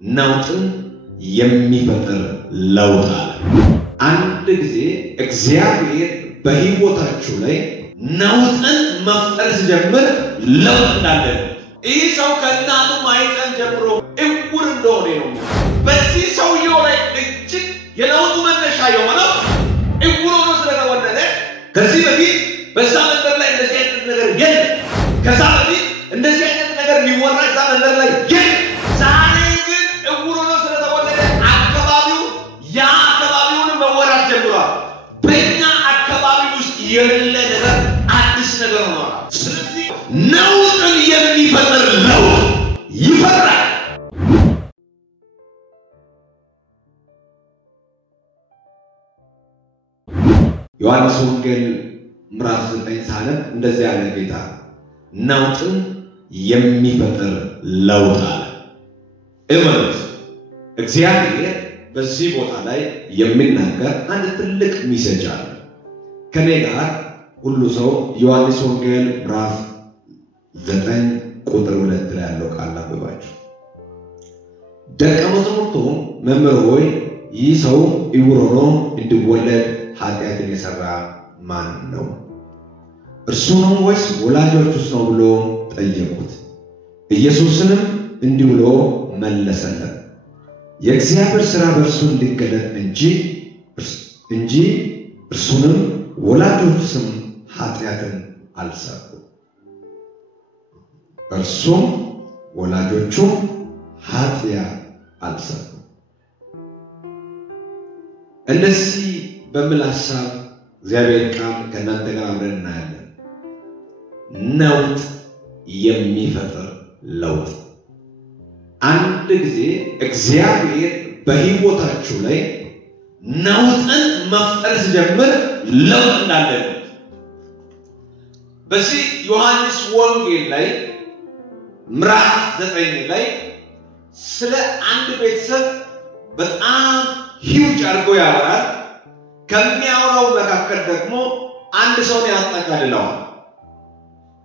ናውጥን የሚፈጥር ለውጥ አለ። አንድ ጊዜ እግዚአብሔር በህይወታችሁ ላይ ናውጥን መፍጠር ሲጀምር ለውጥ እንዳለ ይህ ሰው ከእናቱ ማይፀን ጀምሮ እውር እንደሆነ ነው። በዚህ ሰውየው ላይ እጅግ የለውጡ መነሻ የሆነው እውር ሆኖ ስለተወለደ ከዚህ በፊት በዛ መንደር ላይ እንደዚህ አይነት ነገር የለም። ከዛ በፊት እንደዚህ አይነት ነገር ሊወራ እዛ መንደር ላይ የለም። ዛሬ ግን እውር ሆኖ ስለተወለደ አካባቢው ያ አካባቢውን መወራት ጀምሯል። በእኛ አካባቢ ውስጥ የሌለ ነገር አዲስ ነገር ሆኗል። ስለዚህ ናውጥን የሚፈጥር ለውጥ ይፈጥራል። ዮሐንስ ወንጌል ምዕራፍ 9 ሳነብ እንደዚህ ያለ ጌታ ናውጥን የሚፈጥር ለውጥ አለ። እመኑት፣ እግዚአብሔር በዚህ ቦታ ላይ የሚናገር አንድ ትልቅ ሜሴጅ አለ። ከኔ ጋር ሁሉ ሰው ዮሐንስ ወንጌል ምዕራፍ 9 ቁጥር 2 ላይ ያለው ቃል አንብባችሁ ደቀ መዛሙርቱም መምህር ሆይ ይህ ሰው ዕውር ሆኖ እንዲወለድ ኃጢአትን የሰራ ማን ነው? እርሱ ነው ወይስ ወላጆቹስ ነው ብሎ ጠየቁት። ኢየሱስንም እንዲህ ብሎ መለሰለት፣ የእግዚአብሔር ሥራ በእርሱ እንዲገለጥ እንጂ እርሱንም ወላጆቹም ኃጢአትን አልሰሩም። እርሱም ወላጆቹም ኃጢአት አልሰሩም። እንደዚህ በሚል ሐሳብ እግዚአብሔር ቃል ከእናንተ ጋር አብረን እናያለን። ናውጥ የሚፈጥር ለውጥ። አንድ ጊዜ እግዚአብሔር በህይወታችሁ ላይ ናውጥን መፍጠር ሲጀምር ለውጥ እንዳለ ነው። በዚህ ዮሐንስ ወንጌል ላይ ምዕራፍ 9 ላይ ስለ አንድ ቤተሰብ በጣም ሂውጅ አድርጎ ያወራል። ከሚያወራው መካከል ደግሞ አንድ ሰው ያጠቃልለዋል።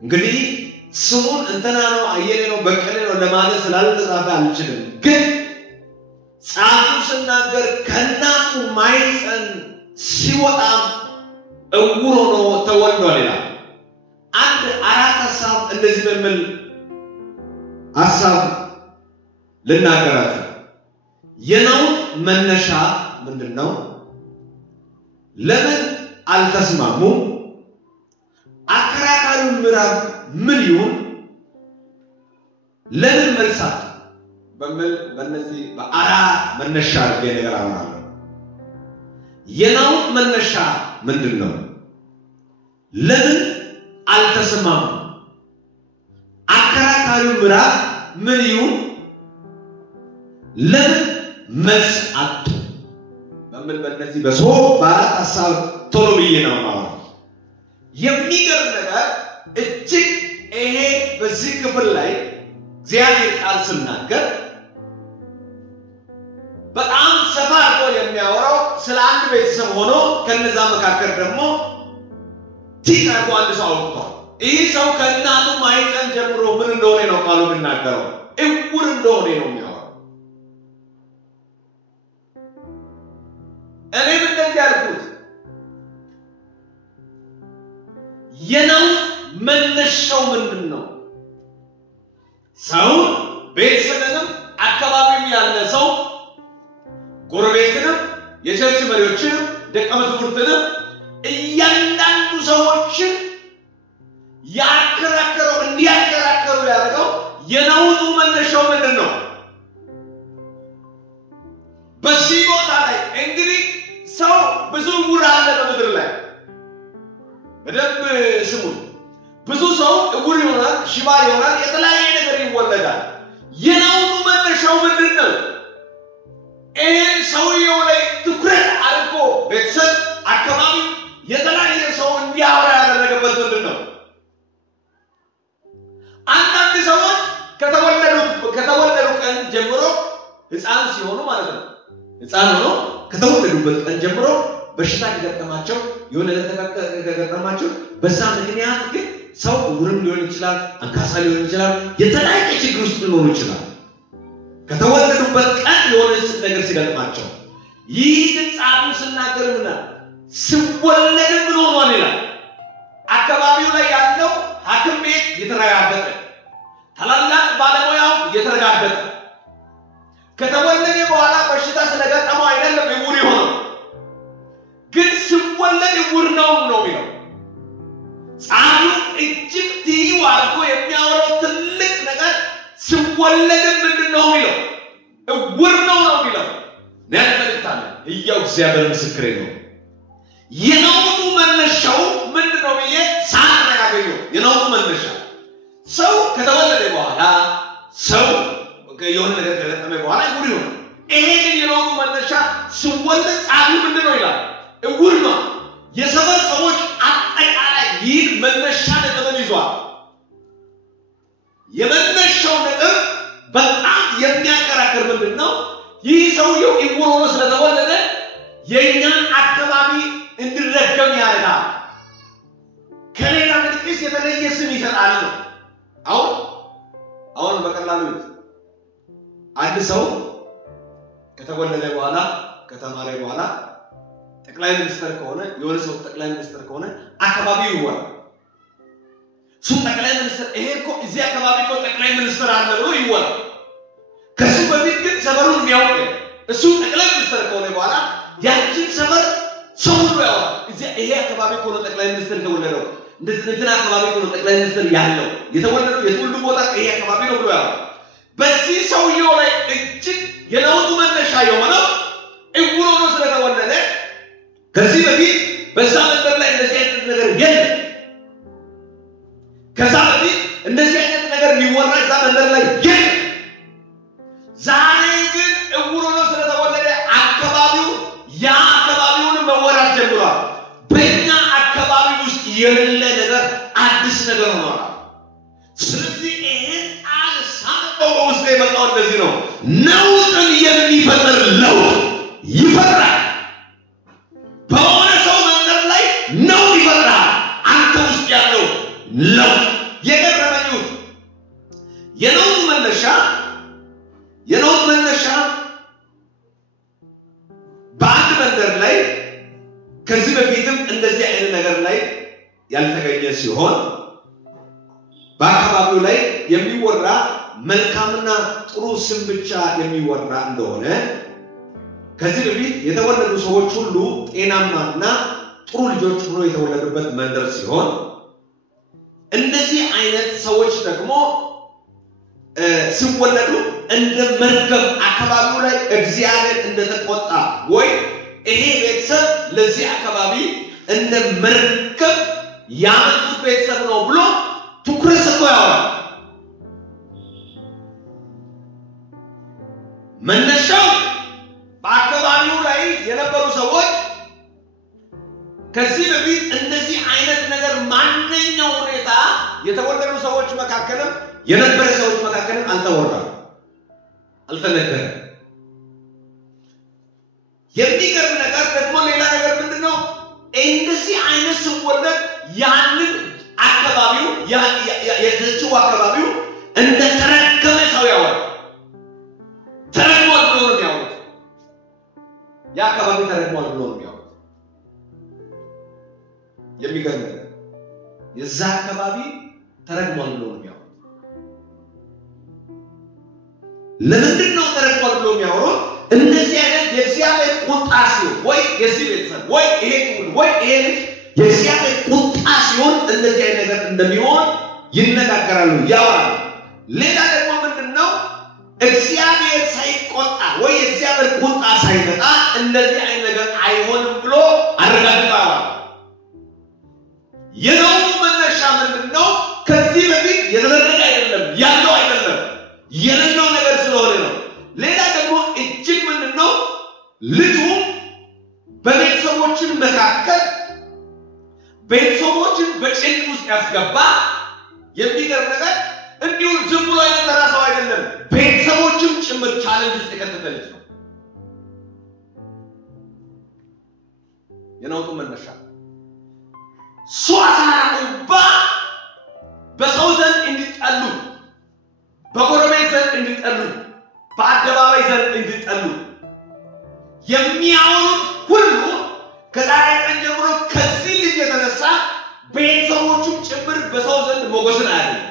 እንግዲህ ስሙን እንትና ነው አየለ ነው በቀለ ነው ለማለት ስላልተጻፈ አልችልም፣ ግን ጻፉ ስናገር ከእናቱ ማይፀን ሲወጣ ዕውር ሆኖ ተወልዷል ይላል። አንድ አራት ሐሳብ እንደዚህ በሚል ሐሳብ ልናገራችሁ። የናውጥ መነሻ ምንድነው? ለምን አልተስማሙም? አከራካሪው ምዕራፍ ምን ይሁን? ለምን መልሳት በእነዚህ በአራት መነሻ አድርጌ ነገር አወራለሁ። የናውጥ መነሻ ምንድነው? ለምን አልተስማሙም? አከራካሪው ምዕራፍ ምን ይሁን? ለምን መልስ አጡ? በእነዚህ በአራት ሐሳብ ቶሎ ብዬ ነው ማለት። የሚገርም ነገር እጅግ ይሄ በዚህ ክፍል ላይ እግዚአብሔር ቃል ስናገር በጣም ሰፋ አድርጎ የሚያወራው ስለ አንድ ቤተሰብ ሆኖ ከነዛ መካከል ደግሞ ቲክ አድርጎ አንድ ሰው አውጥቷል። ይህ ሰው ከእናቱ ማይፀን ጀምሮ ምን እንደሆነ ነው ቃሉ የሚናገረው፣ ዕውር እንደሆነ ነው የሚያወራው። እኔም እንደዚህ ያልኩት የናውጥ መነሻው ምንድን ነው? ሰው ቤተሰብንም አካባቢም ያለ ሰው ጎረቤትንም የቸርች መሪዎችንም ደቀ መዛሙርትንም እያንዳንዱ ሰዎችን ያከራከረው እንዲያከራከሩ ያደረገው የናውጡ መነሻው ምንድን ነው? በዚህ ቦታ ላይ እንግዲህ ሰው ብዙ ዕውር አለ በምድር ላይ። በደንብ ስሙ። ብዙ ሰው ዕውር ይሆናል፣ ሽባ ይሆናል፣ የተለያየ ነገር ይወለዳል። የናውጡ መነሻው ምንድን ነው? ይህን ሰውየው ላይ ትኩረት አድርጎ ቤተሰብ አካባቢ የተለያየ ሰው እንዲያወራ ያደረገበት ምንድን ነው? አንዳንድ ሰዎች ከተወለዱ ቀን ጀምሮ ሕፃን ሲሆኑ ማለት ነው ሕፃን ሆኖ ከተወለዱበት ቀን ጀምሮ በሽታ ከገጠማቸው የሆነ ከገጠማቸው በዛ ምክንያት ግን ሰው ዕውርም ሊሆን ይችላል፣ አንካሳ ሊሆን ይችላል፣ የተለያየ ችግር ውስጥ ሊኖር ይችላል። ከተወለዱበት የሆነስ ነገር ሲገጥማቸው ይህ ጻፉ ስናገርምና ሲወለድ ምን ሆኗል ይላል አካባቢው ላይ ያለው ሐኪም ቤት የተረጋገጠ ታላላቅ ባለሙያው የተረጋገጠ ከተወለደ በኋላ በሽታ ስለገጠመው አይደለም ይውር ይሆናል ግን ሲወለድ ይውር ነው የሚለው ጻፉ እጅግ ትይዋርጎ የሚያወራው ትልቅ ነገር ሲወለድ ምንድነው የሚለው ይውር ነው የሚለው ነጥብታለ ይያው እግዚአብሔር ምስክሬ ነው የነውጡ መነሻው ምንድነው ብዬ ሳና ያገኘው የነውጡ መነሻ ሰው ከተወለደ በኋላ ሰው የሆነ ነገር ከገጠመ በኋላ ይውር ይሆናል ይሄ ግን የነውጡ መነሻ ሲወለድ ጻፉ ምንድነው ይላል ይውር ነው የሰፈር ሰዎች አጠቃላይ ይህ መነሻ ነጥብን ይዟል የመነሻው ነጥብ በጣም የሚያከራክር ምንድነው ይህ ሰውየው ይውር ሆኖ ስለተወለደ የኛን አካባቢ እንድረገም ያደርጋል ከሌላ ምልክት የተለየ ስም ይሰጣል አሁን በቀላሉ አንድ ሰው ከተወለደ በኋላ ከተማረ በኋላ ጠቅላይ ሚኒስትር ከሆነ የሆነ ሰው ጠቅላይ ሚኒስትር ከሆነ አካባቢው ይወራል ሱ ጠቅላይ ሚኒስትር ይሄ እኮ እዚህ አካባቢ እኮ ጠቅላይ ሚኒስትር አለ ብሎ ይወራል ከሱ በፊት ግን ሰፈሩን የሚያውቅ እሱ ጠቅላይ ሚኒስትር ከሆነ በኋላ ያችን ሰፈር ሰው ሁሉ ያወራል ይሄ አካባቢ እኮ ነው ጠቅላይ ሚኒስትር የተወለደው እንደዚህ አካባቢ እኮ ነው ጠቅላይ ሚኒስትር ያለው የተወለደው የትውልዱ ቦታ ይሄ አካባቢ ነው ብሎ ያወራል በዚህ ሰውየው ላይ እጅግ የለውጡ መነሻ የሆነው ይውር ሆኖ ስለተወለደ ከዚህ በፊት በዛ መንገድ ላይ እንደዚህ አይነት ነገር የለም ከዛ በፊት እንደዚህ አይነት ነገር ሊወራ እዛ መንገድ ላይ የለም ዛሬ ግን ይውር ሆኖ ስለተወለደ አካባቢው ያ አካባቢውን መወራት ጀምሯል በእኛ አካባቢ ውስጥ የሌለ ነገር አዲስ ነገር ሆኗል ስለዚህ ይሄን አልሳቀው ውስጥ የመጣው እንደዚህ ነው ነውጥን የሚፈጥር ለውጥ ይፈጥራል በሆነ ሰው መንገድ ላይ ነው ይፈጥራል አንተ ውስጥ ያለው ለውጥ የገረመኝ የለውጥ መነሻ በአንድ መንገድ ላይ ከዚህ በፊትም እንደዚህ አይነት ነገር ላይ ያልተገኘ ሲሆን በአካባቢው ላይ የሚወራ መልካምና ጥሩ ስም ብቻ የሚወራ እንደሆነ ከዚህ በፊት የተወለዱ ሰዎች ሁሉ ጤናማና ጥሩ ልጆች ሆኖ የተወለዱበት መንደር ሲሆን እንደዚህ አይነት ሰዎች ደግሞ ሲወለዱ እንደ መርገም አካባቢው ላይ እግዚአብሔር እንደተቆጣ ወይ ይሄ ቤተሰብ ለዚህ አካባቢ እንደ መርገም ያመጡት ቤተሰብ ነው ብሎ ትኩረት ሰጥቶ ያወራል መነሻው በአካባቢው ላይ የነበሩ ሰዎች ከዚህ በፊት እንደዚህ አይነት ነገር ማንኛው ሁኔታ የተወለዱ ሰዎች መካከልም የነበረ ሰዎች መካከልም አልተወራም አልተነገረም የሚገርም ነገር ደግሞ ሌላ ነገር ምንድነው እንደዚህ አይነት ሲወለድ ያንን አካባቢው የዘችው አካባቢው እንደ ተረገመ ሰው ያወራል ተረግሟል ብሎ ነው የሚያወሩት ያ አካባቢ ተረግሟል ብሎ ነው የሚያወሩት የሚገርም ነገር የዛ አካባቢ ተረግሟል ብሎ ነው የሚያወሩት ለምንድነው ተረግሟል ብሎ የሚያወሩት እንደዚህ አይነት የእግዚአብሔር ቁጣ ሲሆን ወይ የዚህ ቤተሰብ ወይ ይሄ ትውልድ ወይ ይሄ ልጅ የእግዚአብሔር ቁጣ ሲሆን እንደዚህ አይነት ነገር እንደሚሆን ይነጋገራሉ ያወራሉ ሌላ ደግሞ ምንድነው እግዚአብሔር ሳይቆጣ ወይ እግዚአብሔር ቁጣ ሳይመጣ እንደዚህ አይነት ነገር አይሆንም ብሎ አረጋግጠዋል የነውጡ መነሻ ምንድነው ከዚህ በፊት የተደረገ አይደለም ያለው አይደለም የሌለው ነገር ስለሆነ ነው ሌላ ደግሞ እጅግ ምንድነው ልጁ በቤተሰቦችን መካከል ቤተሰቦችን በጭንቅ ውስጥ ያስገባ የሚገርም ነገር እንዲሁ ዝም ብሎ የተራሰው አይደለም ቤተሰቦችም ጭምር ቻሌንጅ ውስጥ የከተተ ልጅ ነው የነውጡ መነሻ ሷሳራውባ በሰው ዘንድ እንዲጠሉ በጎረቤት ዘንድ እንዲጠሉ በአደባባይ ዘንድ እንዲጠሉ የሚያወሩት ሁሉ ከዛሬ ቀን ጀምሮ ከዚህ ልጅ የተነሳ ቤተሰቦቹ ጭምር በሰው ዘንድ ሞገስን አያገኙም።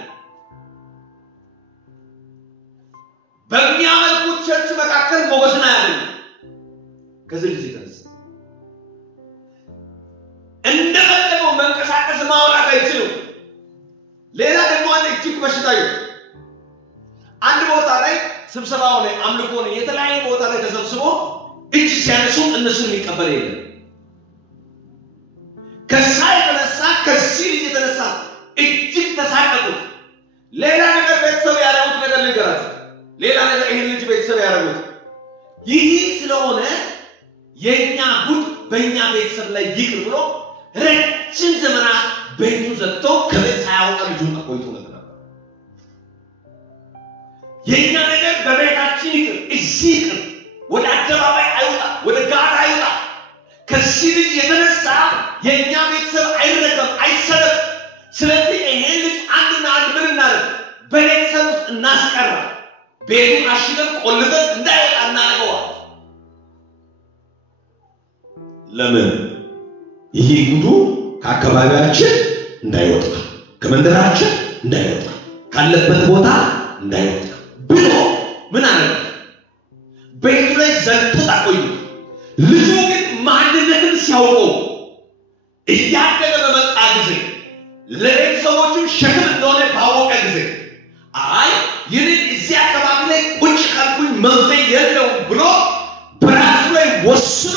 በሚያመልኩት ቸርች መካከል ሞገስን አያገኙም። ከዚህ ልጅ የተነሳ እንደፈለገው መንቀሳቀስ ማውራት አይችሉም። ሌላ ደግሞ አንድ እጅግ በሽታዩ አንድ ቦታ ላይ ስብሰባው ላይ አምልኮ ነው የተለያየ ቦታ ላይ ተሰብስቦ እጅ ሲያነሱ እነሱን የሚቀበል የለም። ከዛ የተነሳ ከዚህ ልጅ የተነሳ እጅግ ተሳቀቁት። ሌላ ነገር ቤተሰብ ያደረጉት ነገር ልንገራችሁ። ሌላ ነገር ይሄን ልጅ ቤተሰብ ያደረጉት ይህ ስለሆነ የኛ ጉድ በእኛ ቤተሰብ ላይ ይቅር ብሎ ረጅም ዘመናት ቤቱ ዘግቶ ከቤት ሳያወጣ ልጁን አቆይቶ ነበር። የኛ ነገር በቤታችን ይቅር፣ እዚህ ይቅር፣ ወደ አደባባይ አይወጣ፣ ወደ ጋር አይወጣ። ከዚህ ልጅ የተነሳ የኛ ቤተሰብ አይረገም፣ አይሰለብ። ስለዚህ ይሄን ልጅ አንድና አንድ ምን እናደርግ? በቤተሰብ ውስጥ እናስቀራ። ቤቱን አሽገን ቆልፈን እንዳይወጣ እናደርገዋል። ለምን? ይሄ ጉዱ ከአካባቢያችን እንዳይወጣ፣ ከመንደራችን እንዳይወጣ፣ ካለበት ቦታ እንዳይወጣ ብሎ ምን አደረገ? ቤቱ ላይ ዘግቶ አቆዩት። ልጁ ግን ማንነትን ሲያውቀው እያደገ በመጣ ጊዜ ለቤተሰቦቹ ሸክም እንደሆነ ባወቀ ጊዜ አይ ይህን እዚህ አካባቢ ላይ ቁጭ ካልኩኝ መፍትሄ የለውም ብሎ በራሱ ላይ ወስኖ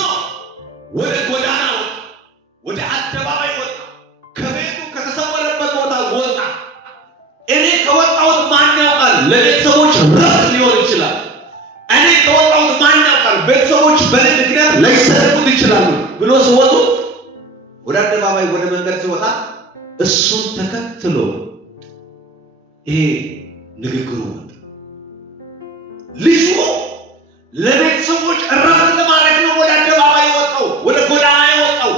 ወደ ጎዳና ወጣ፣ ወደ አደባባይ ወጣ፣ ከቤቱ ከተሰወረበት ቦታ ወጣ። እኔ ከወጣሁት ማን ያውቃል? ለቤተሰቦች ረፍት ሊሆን ይችላል። እኔ ከወጣሁት ማን ያውቃል? ቤተሰቦች በእኔ ምክንያት ላይሰረቁት ይችላሉ ብሎ ሲወጡ ወደ አደባባይ ወደ መንገድ ሲወጣ እሱን ተከትሎ ይሄ ንግግሩ ወጣ። ልጁ ለቤተሰቦች ረፍት ለማድረግ ነው ወደ አደባባይ ወጣው፣ ወደ ጎዳና ወጣው።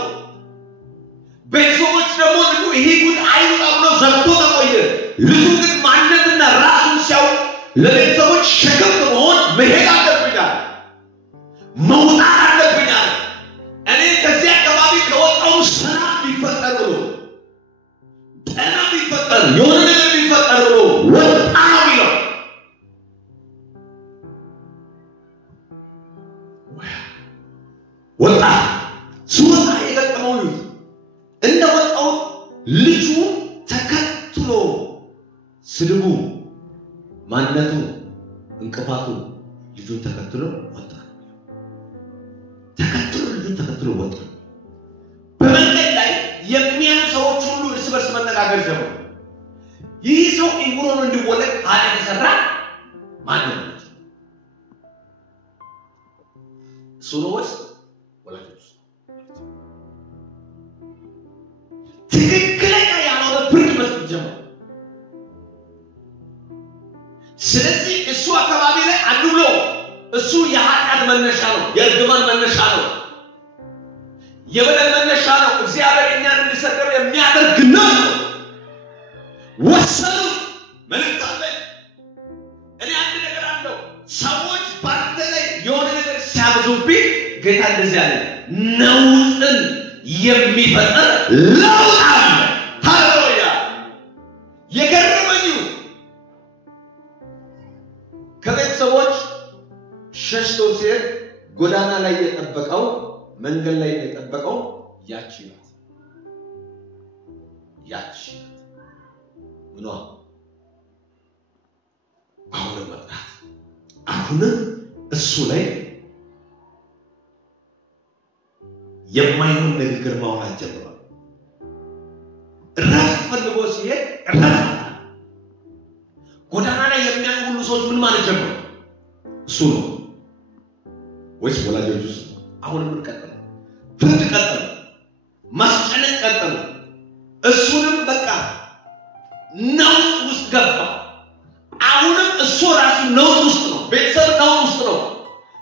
ቤተሰቦች ደግሞ ልጁ ይሄ ጉድ አይወጣ ብሎ ዘግቶ ተቆየ። ልጁ ግን ማንነትና ራሱን ሲያውቅ ለቤተሰቦች ሸክም መሆን መሄድ አለብኛል፣ መውጣት አለብኛል። እኔ ከዚህ አካባቢ ከወጣው ሰላም ቢፈጠር ብሎ ጤና ቢፈጠር የሆነ ነገር ቢፈጠር ብሎ ወጣ ነው። ወጣ ሲወጣ የገጠመው እንደ ወጣው ልጁ ተከትሎ ስድቡ፣ ማንነቱ፣ እንቅፋቱ ልጁን ተከትሎ ወጣ። ልጁን ተከትሎ ወጣ። በመንገድ ላይ የሚያዩ ሰዎች ሁሉ እርስ በርስ መነጋገር ጀመሩ። ይህ ሰው ኢንጉሮን እንዲወለድ ኃጢአት የሰራ ማን ነው? እሱ ነው ወይስ ወላጆች? ትክክለኛ ያልሆነ ፍርድ መስጠት ጀመሩ። ስለዚህ እሱ አካባቢ ላይ አንዱ ብሎ እሱ የኃጢአት መነሻ ነው፣ የእርግማን መነሻ ነው፣ የበደል መነሻ ነው፣ እግዚአብሔር እኛን እንዲሰደብ የሚያደርግ ነው ወሰኑ። መልእክት አለ። እኔ አንድ ነገር አለው። ሰዎች ባንተ ላይ የሆነ ነገር ሲያበዙብኝ ጌታ እንደዚህ አለ፣ ነውጥን የሚፈጥር ለውጥ አለ። ሃሌሉያ! የገረመኝ ከቤተሰቦች ሸሽቶ ሲሄድ ጎዳና ላይ የጠበቀው መንገድ ላይ የጠበቀው ያቺ ምኗ አሁንም መጥራት፣ አሁንም እሱ ላይ የማይሆን ንግግር ማውራት ጀምሯል። እረፍት ፈልጎ ሲሄድ እረፍት ጎዳና ላይ የሚያዩ ሁሉ ሰዎች ምን ማለት ጀምሩ? እሱ ነው ወይስ ወላጆች? እሱ አሁንም ቀጠለ፣ ፍርድ ቀጠለ፣ ማስጨነቅ ቀጠለ። እሱንም በቃ ነውጥ ውስጥ ገባ። አሁንም እሱ ራሱ ነውጥ ውስጥ ነው፣ ቤተሰብ ነውጥ ውስጥ ነው።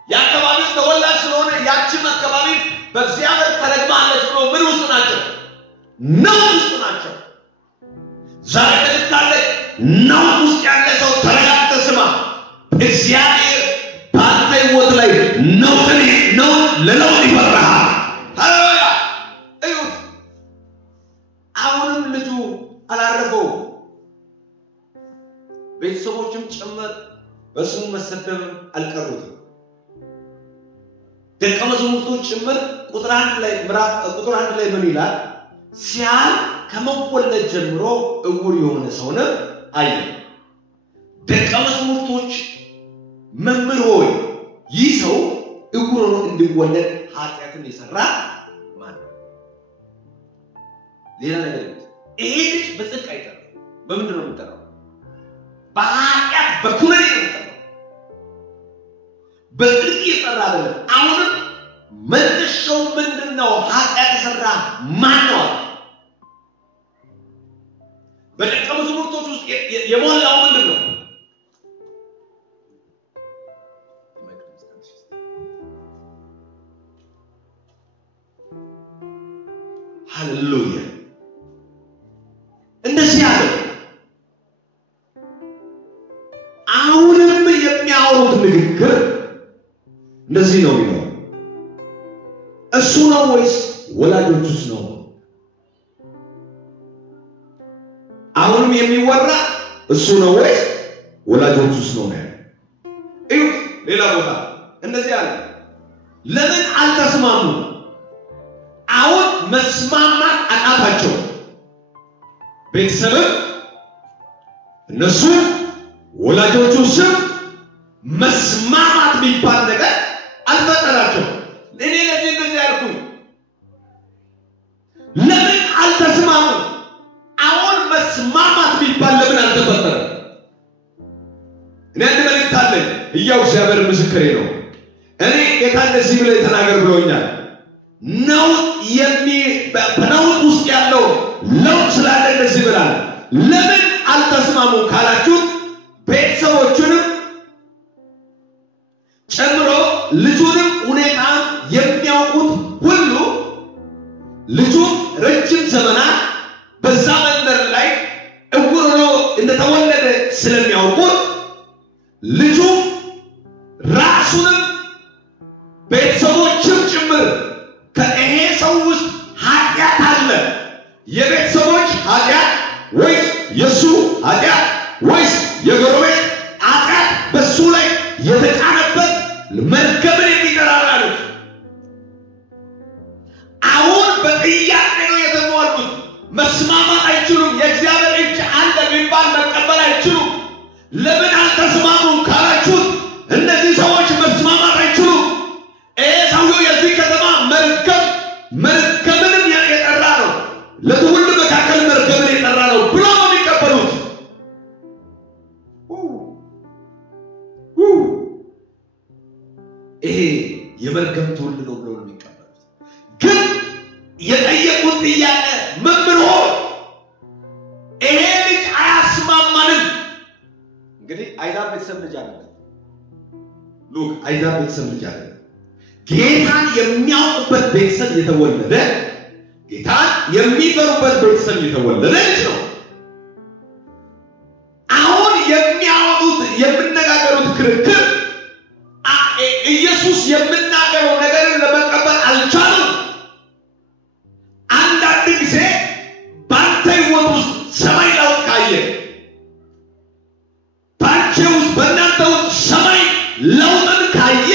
የአካባቢው ተወላጅ ስለሆነ ያቺም አካባቢ በእግዚአብሔር ተረግማለች ብሎ ምን ውስጥ ናቸው? ነውጥ ውስጥ ናቸው። ዛሬ መልእክት አለ። ነውጥ ውስጥ ያለ ሰው ተረጋግተህ ስማ። እግዚአብሔር ነው ለለውጥ ይፈራሃል። ሃሌሉያ እዩት። አሁንም ልጁ አላረፈው። ቤተሰቦችም ጭምር በስሙ መሰደብ አልቀሩትም። ደቀ መዛሙርቶች ጭምር ቁጥር 1 ላይ ምን ይላል? ሲያል ከመወለድ ጀምሮ እውር የሆነ ሰው ነው አየ። ደቀ መዛሙርቶች መምህር ሆይ ይህ ሰው እውር ሆኖ እንዲወለድ ኃጢአትን የሰራ ማን ነው? ሌላ ነገር ይሄ ልጅ በጽድቅ አይጠራም። በምንድን ነው የሚጠራው? በኃጢአት በኩነኔ ነው የሚጠራው። በጽድቅ የጠራ አይደለም። አሁንም መነሻው ምንድነው? ኃጢአት የሰራ ማን ነው? በደቀ መዛሙርቶች ውስጥ የሞላው ምንድነው? ሃሌሉያ እንደዚህ ያለ አሁንም የሚያወሩት ንግግር እንደዚህ ነው የሚለው። እሱ ነው ወይስ ወላጆቹስ ነው? አሁንም የሚወራ እሱ ነው ወይስ ወላጆቹስ ነው? እዩ ሌላ ቦታ እንደዚህ ያለ ለምን አልተስማሙ? አሁን መስማማት አቃታቸው። ቤተሰብም እነሱ ወላጆቹ ስም መስማማት የሚባል ነገር አልፈጠራቸው። እኔ ለዚህ እንደዚህ ያልኩኝ ለምን አልተስማሙ? አሁን መስማማት የሚባል ለምን አልተፈጠረ? እኔ አንድ መልእክት አለኝ። ሕያው እግዚአብሔር ምስክሬ ነው። እኔ ጌታ እንደዚህ ብለህ ተናገር ብሎኛል። በነውጥ ውስጥ ያለው ለውጥ ስላለ እንደዚህ ብላል። ለምን አልተስማሙ ካላችሁ ቤተሰቦቹንም ጨምሮ ልጁንም ሁኔታ የሚያውቁት ሁሉ ልጁ ረጅም ዘመናት በዛ መንደር ላይ እውር ሆኖ እንደተወለደ ስለሚያውቁት ልጁ ራሱንም ቤተሰቦችም ጭምር ከይሄ ሰው ውስጥ ኃጢአት አለ። የቤተሰቦች ኃጢአት ወይስ የሱ ኃጢአት ወይስ የጎረቤት ኃጢአት በሱ ላይ የተጫነበት መርገምን የሚጠራራ ነው። አሁን በጥያቄ ነው የተሞሉት። መስማማት አይችሉም። የእግዚአብሔር እጅ አለ ቢባል መቀበል አይችሉም። ለምን አልተስማሙም ካላችሁት እነዚህ ሰዎች መስማማት አይችሉም። ሰውየው የዚህ ከተማ መርገምንም የጠራ ነው። ለትውልድ መካከል መርገምን የጠራ ነው ብሎ ነው የሚቀበሉት። ይሄ የመርገም ትውልድ ነው ብሎ ነው የሚቀበሉት። ግን የጠየቁት ጥያቄ መምህር ሆይ ይሄ ልጅ አያስማማንም። እንግዲህ አይዛብ ቤተሰብ ልጅ አለ። ሉክ አይዛብ ቤተሰብ ልጅ አለ። ጌታን የሚያውቁበት ቤተሰብ የተወለደ ጌታን የሚፈሩበት ቤተሰብ የተወለደ ልጅ ነው። አሁን የሚያወጡት የምነጋገሩት ክርክር ኢየሱስ የምናገረው ነገርን ለመቀበል አልቻሉም። አንዳንድ ጊዜ ባንተ ሕይወት ውስጥ ሰማይ ለውጥ ካየ ባንቺ ውስጥ በእናንተ ውስጥ ሰማይ ለውጥን ካየ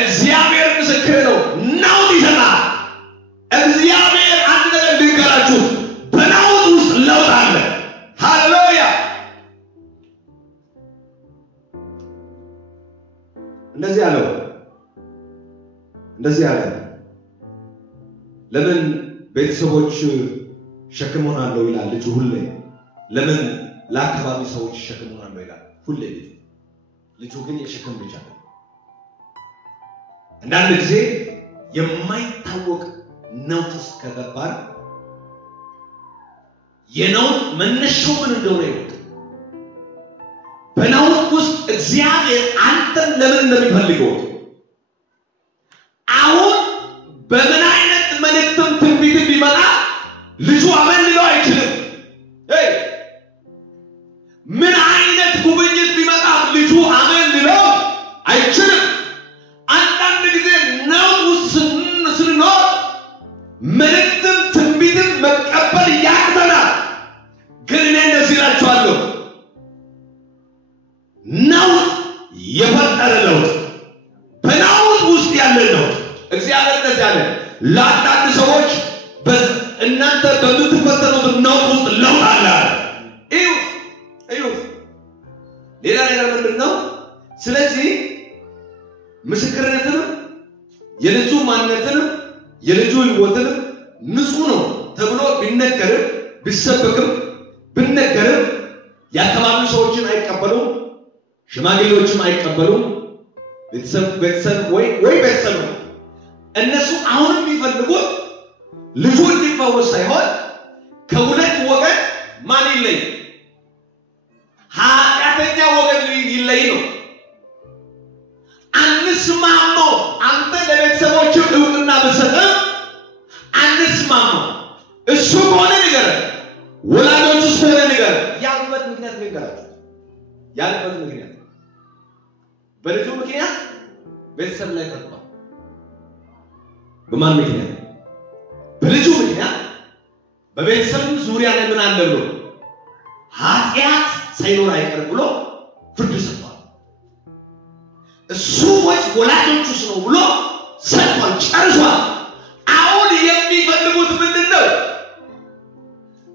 እግዚአብሔር ምስክር ነው። ናውጥ ይሰማል። እግዚአብሔር አንድ ነገር ልንገራችሁ፣ በናውጥ ውስጥ ለውጥ አለ። ሃሌሉያ። እንደዚህ አለ። ለምን ቤተሰቦች ሸክም ሆናለሁ ይላል ልጁ ሁሌ። ለምን ለአካባቢ ሰዎች ሸክም ሆናለሁ ይላል ሁሌ ልጁ ግን የሸክም ልጅ አለ። አንዳንድ ጊዜ የማይታወቅ ነውጥ ውስጥ ከገባን የነውጥ መነሻው ምን እንደሆነ ይወቅ። በነውጥ ውስጥ እግዚአብሔር አንተን ለምን እንደሚፈልገው አሁን በምን አይነት መልእክትም ትንቢት ቢመጣ ልጁ አመን ሊለው አይችልም። ምን አይነት ጉብኝት ቢመጣ ልጁ አመን ሊለው አይችልም። መልእክትም ትንቢትም መቀበል ያቅተናል። ግን እኔ እንደዚህ እላችኋለሁ ነውጥ የፈጠረ ለውጥ በነውጥ ውስጥ ያለ ለውጥ እግዚአብሔር እንደዚህ አለ ለአንዳንድ ሰዎች እናንተ በምትፈተኑት ነውጥ ውስጥ ለውጥ አለ። እዩት ሌላ ነገር ምንድነው? ስለዚህ ምስክርነትን የልጁ ማንነትን የልጁ ሕይወትን ንጹህ ነው ተብሎ ቢነገርም ቢሰበክም ቢነገርም ያከማሉ ሰዎችን አይቀበሉም፣ ሽማግሌዎችም አይቀበሉም። ቤተሰብ ወይ ቤተሰብ ነው። እነሱ አሁንም የሚፈልጉት ልጁ እንዲፈወስ ሳይሆን ከሁለት ወገን ማን ይለይ? ኃጢአተኛ ወገን ይለይ ነው። አንስማማ። አንተ ለቤተሰቦቹ እውቅና ብትሰጥም አንስማማ። እሱ ከሆነ ነገር ወላጆቹ ስለሆነ ነገር ያሉበት ምክንያት ነገራቸው። ያሉበት ምክንያት በልጁ ምክንያት ቤተሰብ ላይ ፈርቷል። በማን ምክንያት? በልጁ ምክንያት በቤተሰብ ዙሪያ ላይ ምን አለ ብሎ ኃጢአት ሳይኖር አይቀር ብሎ ፍርድ ሰጥቷል። እሱ ወላጆቹስ ነው ብሎ ሰጥቷል፣ ጨርሷል። አሁን የሚፈልጉት ምንድነው?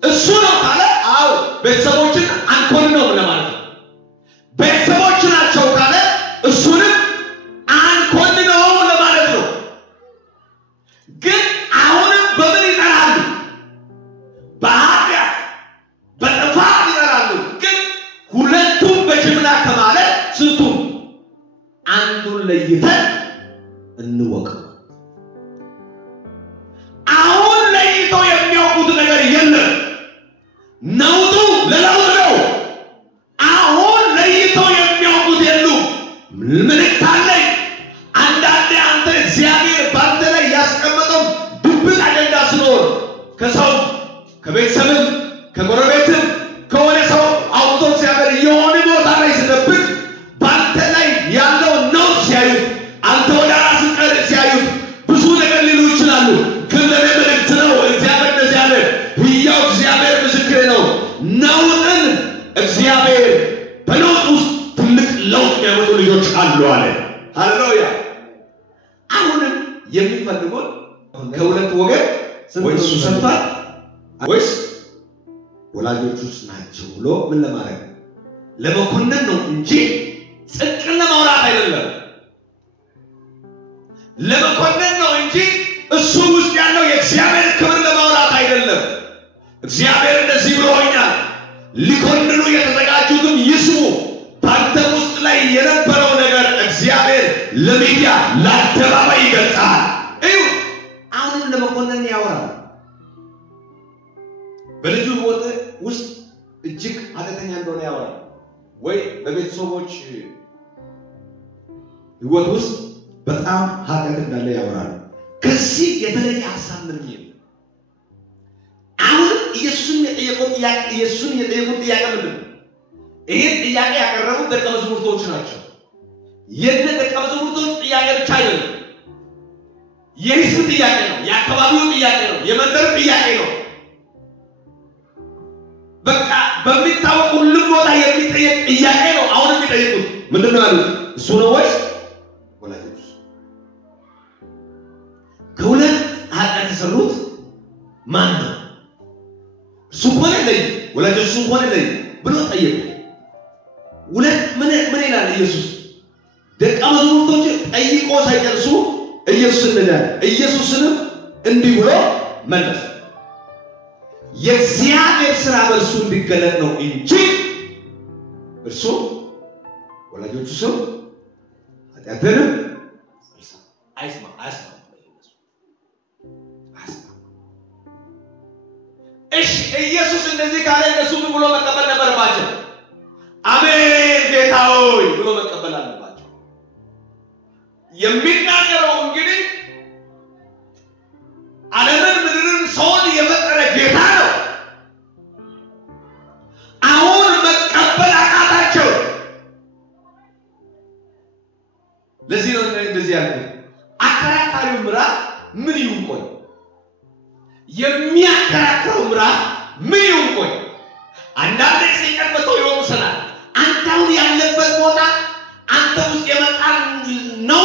እሱ ነው ካለ አዎ ቤተሰቦችን አንኮን ነው ለማለት ነው። ቤተሰቦች ናቸው ካለ እሱንም አንኮን ነው ለማለት ነው። ግን አሁንም በምን ይጠራሉ? በኃጢአት በጥፋት ይጠራሉ። ግን ሁለቱም በጅምላ ከማለት ስንቱም አንዱን ለይተን እንወቅ። አሁን ለይቶ የሚያውቁት ነገር የለም። ነውጡ ለለውጥ ነው። አሁን ለይቶ የሚያውቁት የሉም። ምልክት አለኝ። አንዳንዴ አንተ እግዚአብሔር ባንተ ላይ ያስቀመጠው ድብቅ አጀንዳ ስለሆነ ከሰው ከቤተሰብም ከጎረቤትም ከሆነ ሰው አውጥቶ እግዚአብሔር የሆነ ቦታ ላይ ሲደብቅ ባንተ ላይ ያለው ነው ሲያዩ አንተ ወደ ራስ ቀር ሲያዩ ብዙ ነገር ሊሉ ይችላሉ። ግን ለኔ መልእክት ነው። እግዚአብሔር እንደዚህ ያለ ሕያው እግዚአብሔር ምስክር ነው። ነውጥን እግዚአብሔር በለውጥ ውስጥ ትልቅ ለውጥ የሚያመጡ ልጆች አሉ አለ። ሃሌሉያ። አሁንም የሚፈልጉት ከሁለት ወገን ወይስ እሱ ሰጥቷል ወይስ ወላጆቹስ ናቸው ብሎ ምን ለማድረግ ለመኮነን ነው እንጂ ጽድቅን ለማውራት አይደለም። ለመኮነን ነው እንጂ እሱ ውስጥ ያለው የእግዚአብሔር ክብር ለማውራት አይደለም። እግዚአብሔር እንደዚህ ብሎኛል፣ ሊኮንኑ የተዘጋጁትም ይስሙ። ባንተ ውስጥ ላይ የነበረው ነገር እግዚአብሔር ለሚዲያ ለአደባባይ ይገልጻል። እዩ አሁንም ለመኮነን ያወራል። በልጁ ሕይወት ውስጥ እጅግ ኃጢአተኛ እንደሆነ ያወራል። ወይ በቤተሰቦች ሕይወት ውስጥ በጣም ኃጢአት እንዳለ ያወራል። ከዚህ የተለየ ሐሳብ ምንም የለም። አሁን ኢየሱስን የጠየቁት ጥያቄ ምንድን ነው? ይህን ጥያቄ ያቀረቡት ደቀ መዛሙርቶች ናቸው። የነ ደቀ መዛሙርቶች ጥያቄ ብቻ አይደለም። የሕዝብ ጥያቄ ነው። የአካባቢው ጥያቄ ነው። የመንደር ጥያቄ ነው። በቃ በሚታወቅ ሁሉም ቦታ የሚጠየቅ ጥያቄ ነው። አሁን የሚጠይቁት ምንድን ነው ያሉት? እሱ ነው ወይስ ወላጆቹ? ከሁለት ኃጢአት የሰሩት ማን ነው? እሱ ሆነ ለይ ወላጆቹ ሆነ ለይ ብሎ ጠየቁ። ሁለት ምን ይላል ኢየሱስ? ደቀ መዛሙርቶች ጠይቆ ሳይጨርሱ ኢየሱስ እንደዳለ ኢየሱስንም እንዲህ ብሎ መለሰ። የእግዚአብሔር ሥራ በእርሱ እንዲገለጥ ነው እንጂ እርሱ ወላጆቹ ሰው ኃጢአትንም አይስማ። እሺ ኢየሱስ እንደዚህ ካለ እነሱ ምን ብሎ መቀበል ነበረባቸው? አሜን ጌታ ሆይ ብሎ መቀበል አለባቸው። የሚናገረው እንግዲህ ዓለምን ምድርን ሰውን የፈጠረ ጌታ ነው። አሁን መቀበል አቃታቸው። ለዚህ ነው እንደዚህ ያልኩት። አከራካሪው ምዕራፍ ምን ይሁን? ቆይ የሚያከራክረው ምዕራፍ ምን ይሁን? ቆይ አንዳንድ ሰይጣን መጥቶ ይወቅሰናል። አንተው ያለበት ቦታ አንተ ውስጥ የመጣን ነው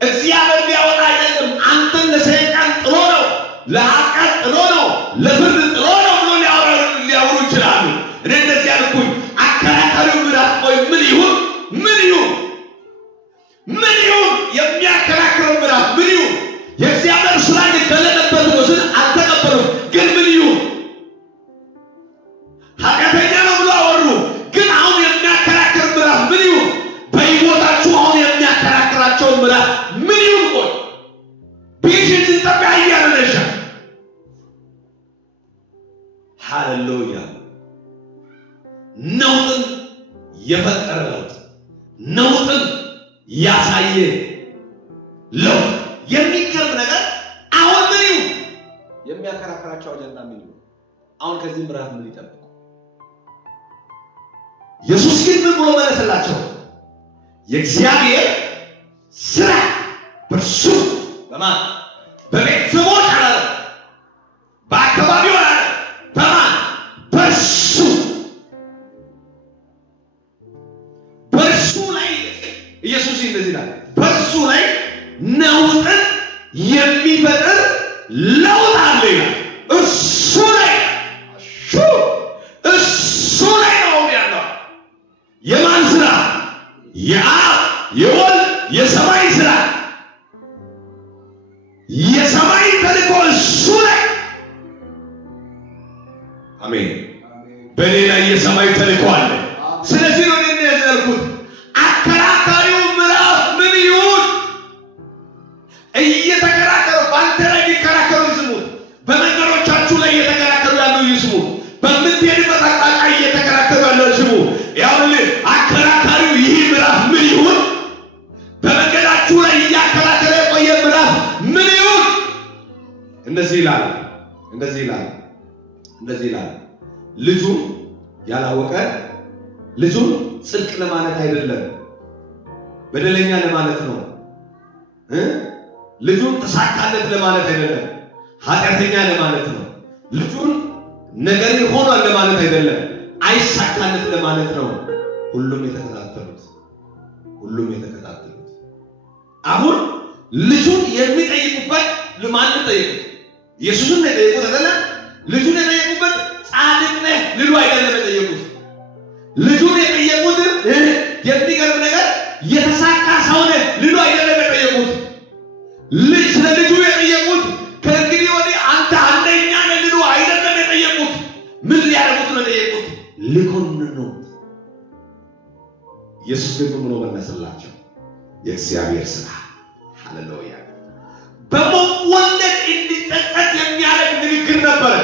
እግዚአብሔር ሊያወጣ አይደለም። አንተን ለሰይጣን ጥሎ ነው፣ ለኃጢአት ጥሎ ነው፣ ለፍርድ ጥሎ ነው ብሎ ሊያወሩ ይችላሉ። እኔ እንደዚህ ያልኩኝ አከራካሪው ምዕራፍ ቆይ ምን ይሁን? ምን ይሁን? ምን ይሁን? የሚያከራክረው ምዕራፍ ምን ይሁን? የእግዚአብሔር ስራ ሊገለጥበት ነው ስል አልተቀበሉም። ግን ምን ይሁን? ኃጢአተኛ ነው ብሎ አወሩ። ግን አሁን የሚያከራክር ምዕራፍ ምን ይሁን? በሕይወታችሁ አሁን የሚያከራክራቸው ምዕራፍ ምን ይሁን? ቆይ ቢሽን ሲጠብያ ያያነሻ ሃሌሉያ። ነውጥን የፈጠረ ለውጥ፣ ነውጥን ያሳየ ለውጥ። የሚገርም ነገር አሁን ምን ይሁን? የሚያከራክራቸው አጀንዳ ምን ይሁን? አሁን ከዚህ ምዕራፍ ምን ይጠብቁ? ኢየሱስ ግን ምን ብሎ መለሰላቸው? የእግዚአብሔር ስራ በርሱ በማን? በቤተሰቦች አላለ፣ በአካባቢው አላለ፣ በማን? በርሱ። በርሱ ላይ ኢየሱስ እንደዚህ ይላል፣ በርሱ ላይ ነውጥን የሚፈጥር ለውጥ አለ ይላል። እሱ ላይ ነው ያለው። የማን ስራ? የአብ የወልድ የሰማይ ስራ፣ የሰማይ ተልእኮ እሱ ላይ። አሜን። በእኔ ላይ የሰማይ ተልእኮ አለ። ስለዚህ ነው እኔ ያዘልኩት አከራካሪው ምዕራፍ ምን ይሁን? እየተከራከሩ በአንተ ላይ ሊከራከሩ ይስሙ። በመንገዶቻችሁ ላይ እየተከራከሩ ያሉ ይስሙ። በምትሄድበት አቅጣጫ እየተከራከሩ ያሉ ይስሙ። ያውልህ አከራካሪው ይህ ምዕራፍ ምን ይሁን? በመንገዳችሁ ላይ እያከራከረ የቆየ ምዕራፍ ምን ይሁን? እንደዚህ ይላል፣ እንደዚህ ይላል፣ እንደዚህ ይላል። ልጁን ያላወቀ ልጁን ጽድቅ ለማለት አይደለም፣ በደለኛ ለማለት ነው። ልጁን ተሳካለት ለማለት አይደለም፣ ኃጢአተኛ ለማለት ነው። ልጁን ነገር ሆኗል ለማለት አይደለም፣ አይሳካለት ለማለት ነው። ሁሉም የተከታተሉት አሁን ልጁን የሚጠይቁበት ለማን ጠይቁት? ኢየሱስን ጠይቁት አይደለ? ልጁን የጠየቁበት ጻድቅ ነህ ልሉ አይደለም የጠየቁት። ልጁን የጠየቁት የሚገርም ነገር የተሳካ ሰው ነህ ልሉ አይደለም የጠየቁት። ስለ ልጁ የጠየቁት ከእንግዲህ ወዲህ አንተ አንደኛ ነህ ልሉ አይደለም የጠየቁት። ምን ሊያደርጉት ነው የጠየቁት? ሊኮንኑት። ኢየሱስ ግን ብሎ መለሰላቸው፣ የእግዚአብሔር ስራ ሃሌሉያ በመወለድ እንዲጸጸት የሚያደርግ ንግግር ነበር።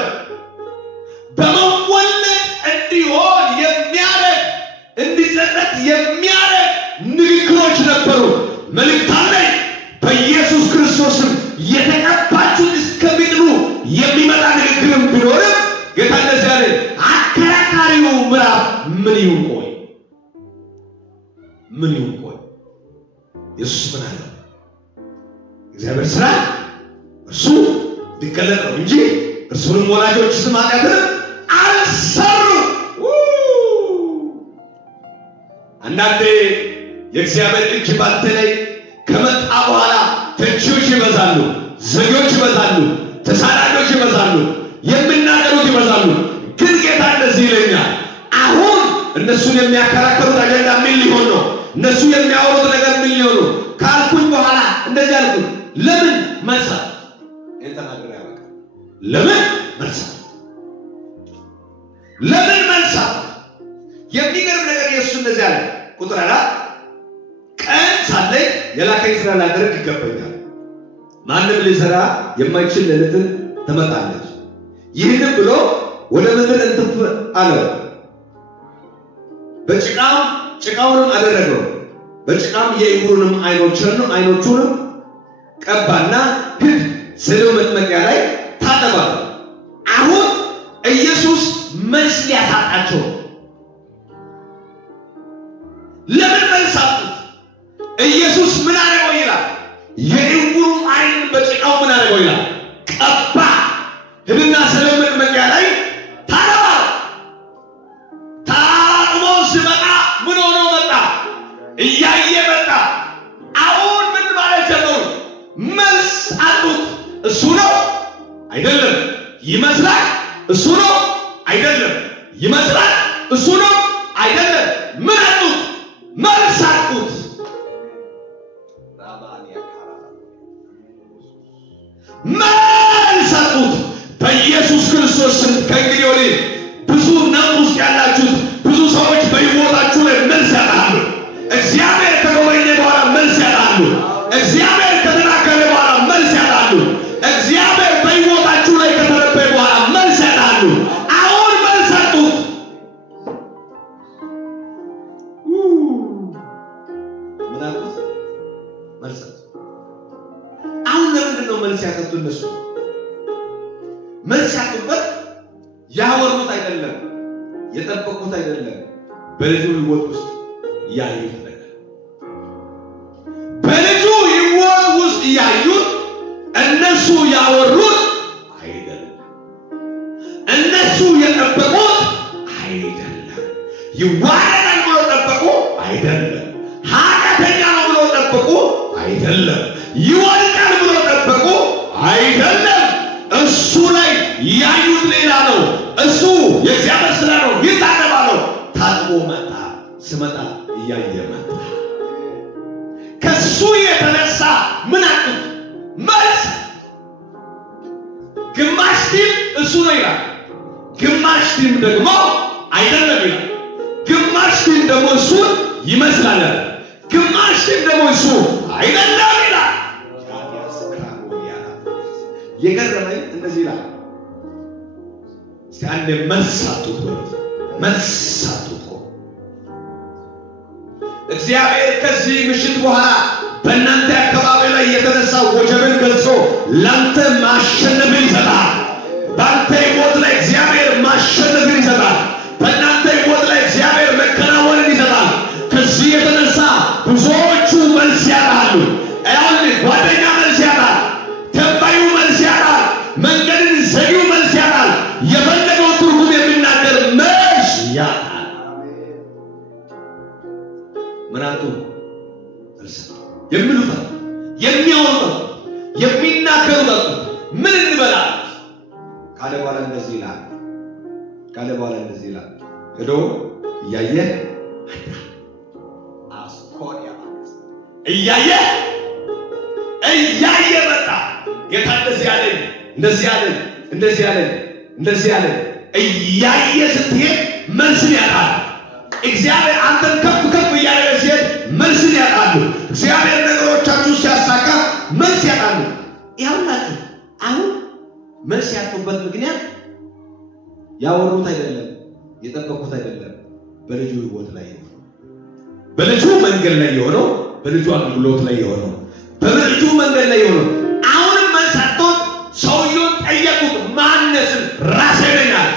በመወለድ እንዲሆን የሚያደርግ እንዲጸጸት የሚያደርግ ንግግሮች ነበሩ። መልእክት አለኝ በኢየሱስ ክርስቶስም የተቀባችሁት እስከሚጥሉ የሚመጣ ንግግርም ቢኖርም ጌታ እንደዚህ አለ፣ አከራካሪው ምዕራፍ ምን ይሁን? ቆይ ምን ይሁን? ቆይ ኢየሱስ ምን አለ? እግዚአብሔር ስራ እርሱ ሊገለጥ ነው እንጂ እርሱንም ወላጆች ስም ኃጢአትን አልሰሩ። አንዳንዴ የእግዚአብሔር እጅ ባንተ ላይ ከመጣ በኋላ ተቺዎች ይበዛሉ፣ ዘጊዎች ይበዛሉ፣ ተሳዳጆች ይበዛሉ፣ የሚናገሩት ይበዛሉ። ግን ጌታ እንደዚህ ይለኛል፣ አሁን እነሱን የሚያከራከሩት አጀንዳ ምን ሊሆን ነው? እነሱ የሚያወሩት ነገር ምን ሊሆን ነው ካልኩኝ በኋላ እንደዚህ አልኩኝ፣ ለምን መርሳት? የተናገረ ያበቃ። ለምን መርሳት? ለምን መርሳት? የሚገርም ነገር ኢየሱስ እንደዚህ አለ። ቁጥር 4 ቀን ሳለኝ የላከኝ ስራ ላደርግ ይገባኛል፣ ማንም ሊሰራ የማይችል ሌሊትን ትመጣለች። ይህንም ብሎ ወደ ምድር እንትፍ አለው። ጭቃውንም አደረገው፣ በጭቃም የዕውሩንም አይኖቹንም ቀባና ሂድ ሰዶም መጥመቂያ ላይ ታጠባ። አሁን ኢየሱስ መልስ ሊያሳጣቸው ለምን መልስ አጡት? ኢየሱስ ምን አደረገው ይላል? የዕውሩ አይን በጭቃው ምን አደረገው ይላል? ቀባ። እሱ ነው አይደለም ይመስላል እሱ ነው አይደለም ይመስላል እሱ ነው አይደለም ምን አሉት መልስ አጡት መልስ አጡት በኢየሱስ ክርስቶስ ስም ከእንግዲህ ወዲህ ብዙ ነውስ ያላችሁ ብዙ ሰዎች በሕይወታችሁ ላይ መልስ ያጣሉ እግዚአብሔር ከጎበኘ በኋላ መልስ ያጣሉ እግዚአብሔር ከተናገረ በኋላ መልስ ያጣሉ እግዚአብሔር በሕይወታችሁ ላይ ከተነበየ በኋላ መልስ ያጣሉ አሁን መልስ አጡት ምን አጡት መልስ አጡት አሁን ለምንድን ነው መልስ ያጡት እነሱ መልስ ያጡበት ያወሩት አይደለም የጠበቁት አይደለም በልጁ ሕይወት ውስጥ ያዩት ነገር በልጁ ሕይወት ውስጥ ያዩት እነሱ ያወሩት አይደለም እነሱ የጠበቁት አይደለም ይዋረዳል ብሎ ጠበቁ አይደለም ኃጢአተኛ ነው ብሎ ጠበቁ አይደለም ይወድቃል ብሎ ጠበቁ አይደለም እሱ ላይ ያዩት ሌላ ነው እሱ የእግዚአብሔር ስራ ነው ይታጠባል ታጥቦ መጣ ስመጣ እያየ መጣ ከሱ የተነሳ ምን አጡት መልስ ግማሽ ቲም እሱ ነው ይላል ግማሽ ቲም ደግሞ አይደለም ይላል ግማሽ ቲም ደግሞ እሱ ይመስላል ግማሽ ቲም ደግሞ እሱ አይደለም ይላል የገረመኝ እንደዚህ ይላል አንድ መልስ አጡት መልስ አጡት እግዚአብሔር ከዚህ ምሽት በኋላ በእናንተ አካባቢ ላይ የተነሳው ወጀብን ገልጾ ላንተ ማሸነፍን ይሰጣል ባንተ ሕይወት ላይ እግዚአብሔር ማሸነፍን ይሰጣል በእናንተ ሕይወት ላይ እግዚአብሔር መከናወንን ይሰጣል ከዚህ የተነሳ ብዙዎቹ መልስ ያጣሉ አሁን ጓደኛ መልስ ያጣል ተባዩ መልስ ያጣል መንገድን ዘጊው መልስ ያጣል የፈለገው ትርጉም የሚናገር መልስ ያጣል ምናቱ መልስ የሚሉት የሚያወሩት የሚናገሩት ምን እንበላል ካለ በኋላ እንደዚህ ይላል ሄዶ እያየ አስኮሪያ እያየ መጣ ጌታ እንደዚህ ያለ እያየ ስትሄድ መልስን ያጣል እግዚአብሔር አንተን ከፍ እያደረገ ሲሄድ መልስን ያጣሉ እግዚአብሔር ነገሮቻችሁ ሲያሳካ መልስ ያጣሉ ያውላችሁ አሁን መልስ ያጡበት ምክንያት ያወሩት አይደለም የጠበቁት አይደለም በልጁ ሕይወት ላይ በልጁ መንገድ ላይ የሆነው በልጁ አገልግሎት ላይ የሆነው በልጁ መንገድ ላይ የሆነው አሁን መልስ አጡት ሰውየው ጠየቁት ማነስን ራሴ ነኝ አለ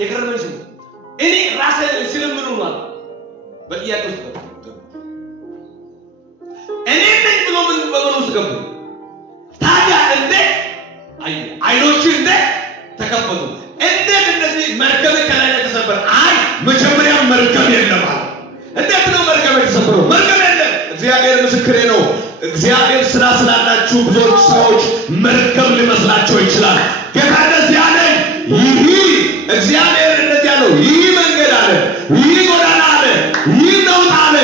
የገረመኝ ስሙ እኔ ራሴ ስለምን ነው በጥያቄ ውስጥ እኔ ነኝ ብሎ ምን በመኖር ውስጥ ገቡ ታዲያ እንደ አይኖች እንደ ተከፈቱ እንዴት እንደዚህ መርገም ከላይ ተሰበረ አይ መጀመሪያ መርገም የለም እንዴት ነው መርገም የተሰበረው መርገም የለም እግዚአብሔር ምስክሬ ነው እግዚአብሔር ስራ ስላላችሁ ብዙዎች ሰዎች መርገም ሊመስላቸው ይችላል ጌታ እንደዚህ አለ ይህ እግዚአብሔር እንደዚህ ያለው ይህ መንገድ አለ ይህ ጎዳና አለ ይህ ነውጥ አለ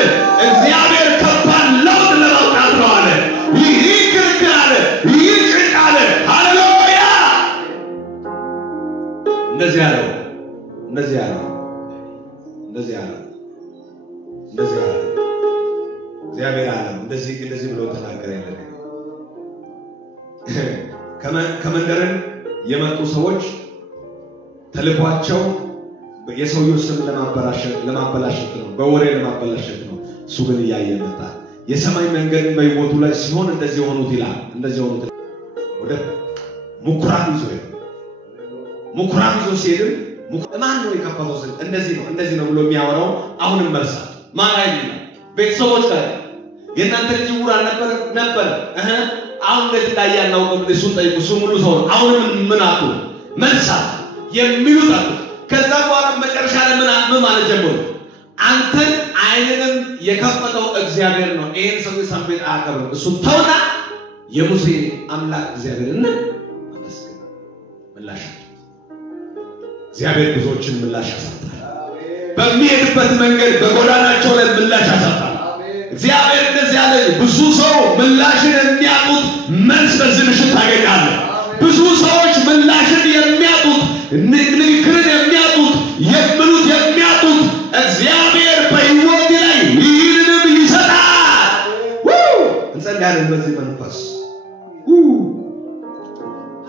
እግዚአብሔር ከባድ ለውጥ ለማውጣት ነው አለ ይህ ክርክር አለ ይህ ጭንቅ አለ ሃሌሉያ እንደዚህ ያለው እግዚአብሔር አለ እንደዚህ ብሎ ተናገረ ከመንደርን የመጡ ሰዎች ተልኳቸው የሰውየው ስም ለማበላሸት ነው በወሬ ለማበላሸት ነው እሱ ግን እያየ መጣ የሰማይ መንገድ በሕይወቱ ላይ ሲሆን እንደዚህ ሆኑት ይላል ወደ ምኩራብ ይዞ ሲሄድም ማን ነው የከፈተው ስል እንደዚህ ነው ብሎ የሚያወራው አሁንም መልሳት ማን አይደለም ቤተሰቦች ላይ የእናንተ ልጅ ውራን ነበር አሁን እንደዚህ ላይ ያለው እሱን ጠይቁ እሱ ሙሉ ሰው አሁንም ምን አጡ መልሳት የሚሉት አሉ ከዛ በኋላ መጨረሻ ላይ ምን ማለት ጀመሩ አንተን አይንንም የከፈተው እግዚአብሔር ነው ይሄን ሰው ሰንበት አቀበል እሱ ተውና የሙሴ አምላክ እግዚአብሔርን አመስግን ምላሽ እግዚአብሔር ብዙዎችን ምላሽ ያሳጣል በሚሄድበት መንገድ በጎዳናቸው ላይ ምላሽ ያሳጣል እግዚአብሔር እንደዚህ ያለ ብዙ ሰው ምላሽን የሚያጡት መልስ በዚህ ምሽት ታገኛለህ ብዙ ሰዎች ምላሽን የሚያጡት ንግግርን የሚያጡት የሚሉት የሚያጡት እግዚአብሔር በሕይወት ላይ ይህንንም ይሰጣል እንጸልያለን በዚህ መንፈስ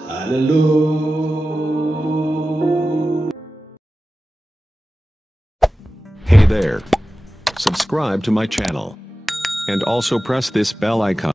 ሃሌሉያ Hey there. Subscribe to my channel. And also press this bell icon.